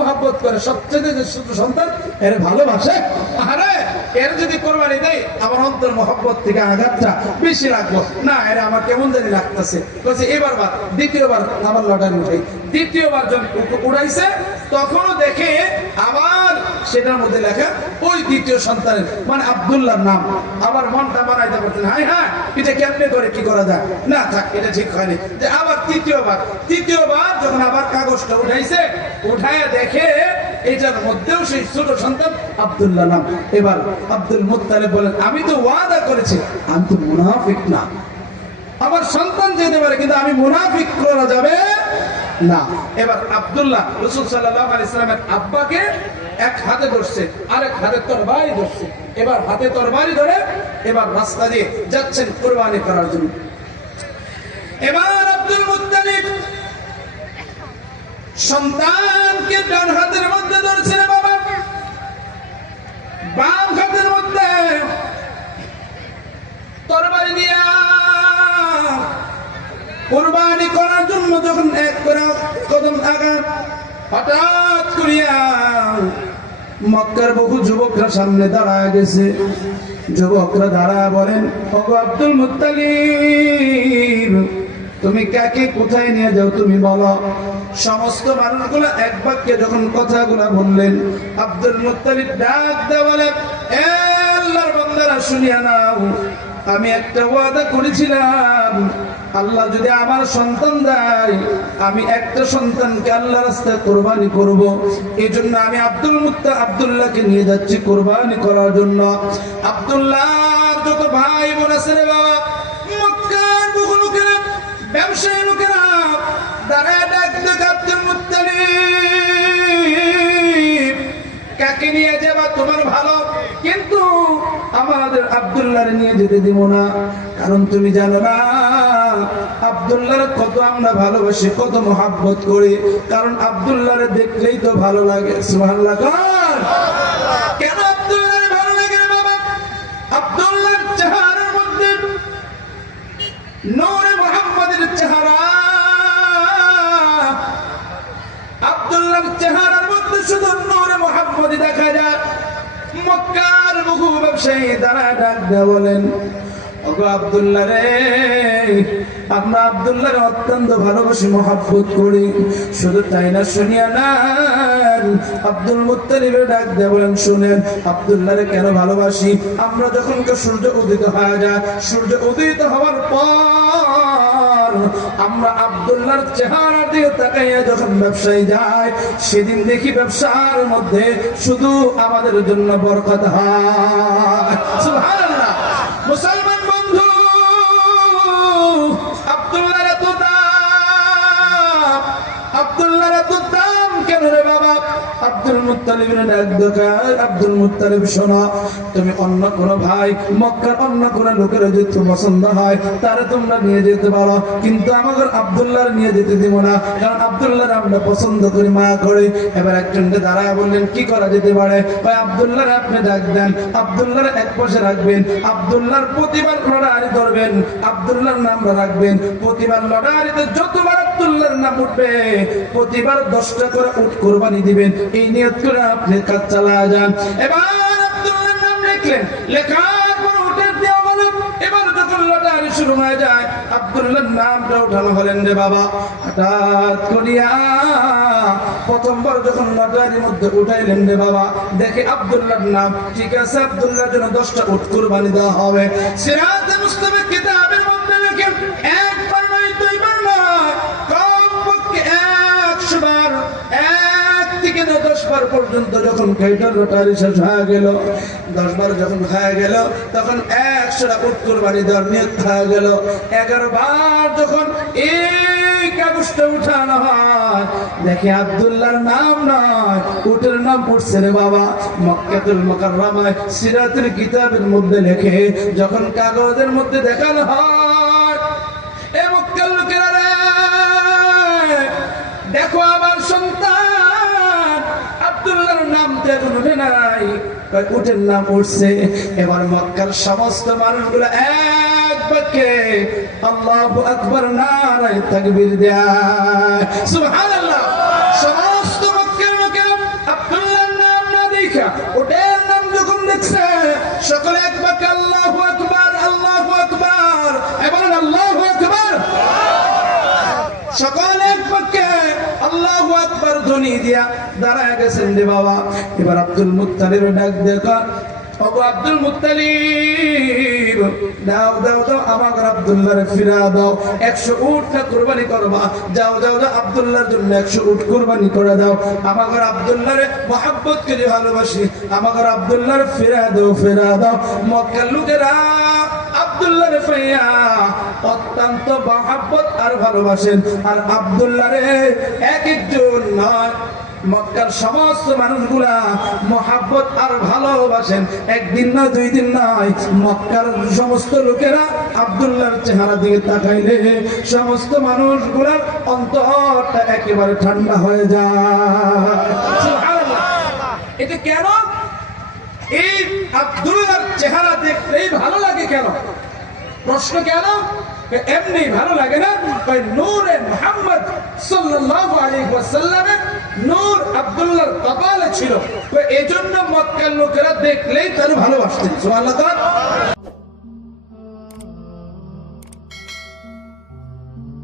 মহব্বত করে, সবচেয়ে যে ছোট সন্তান এর ভালোবাসে, আরে এর যদি কোরবানি দেয় আমার অন্তর মহব্বত থেকে আঘাতটা বেশি লাগলো না, এর আমার কেমন জানি লাগতেছে। বলছে এবার বার দ্বিতীয়বার আবার লটারি উঠাই, দ্বিতীয়বার যখন উড়াইছে তখনও দেখে আবার সেটার মধ্যে লেখা ওই দ্বিতীয় সন্তানের মানে আব্দুল্লাহর নাম। আবার মনটা বানাইতে পারতেন, হাই হ্যাঁ এটা কেমনে করে কি করা যায়, না থাক এটা ঠিক হয়নি, যে আবার তৃতীয়বার যখন আবার কাগজটা উঠাইছে, উঠায় দেখে এটার মধ্যেও সেই ছোট সন্তান আব্দুল্লাহ নাম। এবার আব্দুল মুত্তালিব বলেন আমি তো ওয়াদা করেছি, আমি তো মুনাফিক না, আমার সন্তান যেতে পারে কিন্তু আমি মুনাফিক করা যাবে না। এবার আব্দুল্লাহ রাসূল সাল্লাল্লাহু আলাইহি সাল্লামের আব্বাকে এক হাতে ধরছে, আরেক হাতে তরবারি ধরছে। এবার হাতে তরবারি ধরে এবার রাস্তা দিয়ে যাচ্ছেন কুরবানি করার জন্য। এবার আব্দুল মুত্তালিব সন্তানকে ডান হাতের মধ্যে ধরছে বাবা, বাম হাতের মধ্যে তরবারি দিয়া কুরবানি করার জন্য যখন এক করে কদম আগান, হঠাৎ করিয়া মক্কার বহু যুবকরা সামনে দাঁড়ায় গেছে। যুবকরা দাঁড়ায় বলেন ওগো আব্দুল মুত্তালিব তুমি কাকে কোথায় নিয়ে যাও তুমি বলো। সমস্ত মানুষগুলো এক বাক্যে যখন কথাগুলো বললেন, আব্দুল মুত্তালিব ডাক দিয়ে বলেন এ আল্লাহর বান্দারা শুনিয়া নাও, আমি একটা ওয়াদা করেছিলাম আল্লাহ যদি আমার সন্তান দেয় আমি একটা সন্তানকে আল্লাহর রাস্তায় কুরবানি করব। এই জন্য আমি আব্দুল্লাহকে নিয়ে যাচ্ছি কুরবানি করার জন্য। আব্দুল্লাহর যত ভাই বোন আছে রে বাবা, মক্কার বহু লোকেরা, ব্যবসায়ী লোকেরা দাঁড়ায় ডাক দেখ আব্দুল মুত্তালিব কাকে নিয়ে যাবা তোমার ভালো, কিন্তু আমাদের আব্দুল্লাহর নিয়ে যেতে দিব না, কারণ তুমি জানো না আব্দুল্লাহর কত আমরা ভালোবাসি, কত মহব্বত করি, কারণ আব্দুল্লাহর দেখলেই তো ভালো লাগে। সুবহানাল্লাহ। কেন আব্দুল্লাহর ভালো লাগে বাবা? আব্দুল্লাহর চেহারার মধ্যে নূরে মুহাম্মাদের চেহারা, আব্দুল্লাহর চেহারার মধ্যে শুধু নূরে মুহাম্মাদি দেখা যায়। মক্কার বহু ব্যবসায়ী দাঁড়ায় ডাক দিয়ে বলেন ওগো আব্দুল্লাহ রে, আমরা আব্দুল্লাহর অত্যন্ত ভালোবাসি, মহব্বত করি, শুধু তাই না শুনিয়া না। আব্দুল মুত্তালিবের ডাক দিয়ে বলেন শুনেন আব্দুল্লাহরে কেন ভালোবাসি, আমরা যখন সূর্য উদিত হয়ে যায়, সূর্য উদিত হওয়ার পর আমরা আব্দুল্লাহর চেহারা দিয়ে তাকাইয়া যখন ব্যবসায়ী যায়, সেদিন দেখি ব্যবসার মধ্যে শুধু আমাদের জন্য বরকত হয়। সুবহানাল্লাহ। মুসলমান বন্ধু, আব্দুল্লাহর এত দাম, আব্দুল্লাহর এত দাম কেন রে বাবা? আব্দুল মুত্তালিবের ডাক দেখায় আব্দুল মুত্তালিব শোনো, তুমি অন্য কোন ভাই মক্কার অন্য কোন লোকের যদি পছন্দ হয় তারে তোমরা নিয়ে যেতে পারো, কিন্তু আমাদের আব্দুল্লাহর নিয়ে যেতে দিব না, কারণ আব্দুল্লাহর আমরা পছন্দ করি, মায়া করি। এবার একজনকে দাঁড়ায় বললেন কি করা যেতে পারে? ভাই আব্দুল্লাহর আপনি ডাক দেন, আব্দুল্লাহর এক পাশে রাখবেন, আব্দুল্লাহর প্রতিবার লড়াই ধরবেন, আব্দুল্লাহর নাম রাখবেন, প্রতিবার লড়াইতে যতবার আব্দুল্লাহর নাম উঠবে প্রতিবার 10টা করে উট কুরবানি দিবেন, এই নিয়ত করে আপনি কাজ চালায়া যান। এবার আব্দুল্লাহর নাম লিখলেন, লেখার পর উঠে দেওয়া হলো। এবার যখন লটারি শুরু হয়ে যায় আব্দুল্লাহর নামটা উঠানো হলেন রে বাবা। হঠাৎ করিয়া প্রথমবার যখন লটারির মধ্যে উঠাইলেন রে বাবা, দেখে আব্দুল্লাহর নাম ঠিক আছে, আব্দুল্লাহর জন্য 10টা উট কুরবানি দেওয়া হবে। সিরাতে মুস্তাফা কিতাবের মধ্যে লেখেন একবার নয় দুইবার নয়, কমপক্ষে 100 বার, 1 থেকে 10 বার পর্যন্ত যখন কয়টা লটারি শেষ হয়ে গেল, 10 বার যখন হয়ে গেল তখন 100টা উট কুরবানি দেওয়ার নিয়ত হয়ে গেল। 11 বার যখন এই কাগজটা উঠানো হয় দেখে আব্দুল্লাহর নাম নয়, উটের নাম পড়ছে রে বাবা। মক্কাতুল মুকাররমায় সিরাতের কিতাবের মধ্যে লেখে যখন কাগজের মধ্যে দেখানো হয়, এ মক্কার লোকেরা রে দেখো আমার সন্তান আব্দুল্লাহর নাম তো এখন উঠে নাই, উটের নাম উঠছে। এবার মক্কার সমস্ত মানুষগুলো এক বাক্যে আল্লাহু আকবার নারায়ে তাকবীর দেয়। সুবহানাল্লাহ। সমস্ত মক্কার লোকেরা ধ্বনি দিয়া দাঁড়ায় গেছেন রে বাবা। এবার আব্দুল মুত্তালিব ডাক দেখা, ওগো আব্দুল মুত্তালিব, দাও দাও দাও আমার আব্দুল্লাহরে ফিরা দাও, 100 উট না কুরবানি করবা, যাও যাও যাও আব্দুল্লাহর জন্য 100 উট কুরবানি করে দাও, আমার আব্দুল্লাহরে মহব্বত করে ভালোবাসি, আমার আব্দুল্লাহরে ফিরা দাও ফিরা দাও। মক্কার লোকেরা আব্দুল্লাহরে পাইয়া অত্যন্ত মহব্বত আর ভালোবাসেন। আর আব্দুল্লাহরে এক একজন নয়, মক্কার সমস্ত মানুষগুলা মহাব্বত আর ভালোবাসেন। একদিন না 2 দিন নয়, মক্কার সমস্ত লোকেরা আব্দুল্লাহর চেহারা দিকে তাকাইলে সমস্ত মানুষগুলার অন্তরটা একেবারে ঠান্ডা হয়ে যায়। সুবহানাল্লাহ। এটা কেন? এই আব্দুল্লাহর চেহারা দেখলেই ভালো লাগে কেন? প্রশ্ন কেন? এমনি ভালো লাগে না, ওই নূরে মুহাম্মদ সাল্লাল্লাহু আলাইহি ওয়াসাল্লামের নূর আব্দুল্লাহর কপালে ছিল, তো এজন্য মক্কার লোকেরা দেখলেই তার ভালোবাসতেন। সুবহানাল্লাহ।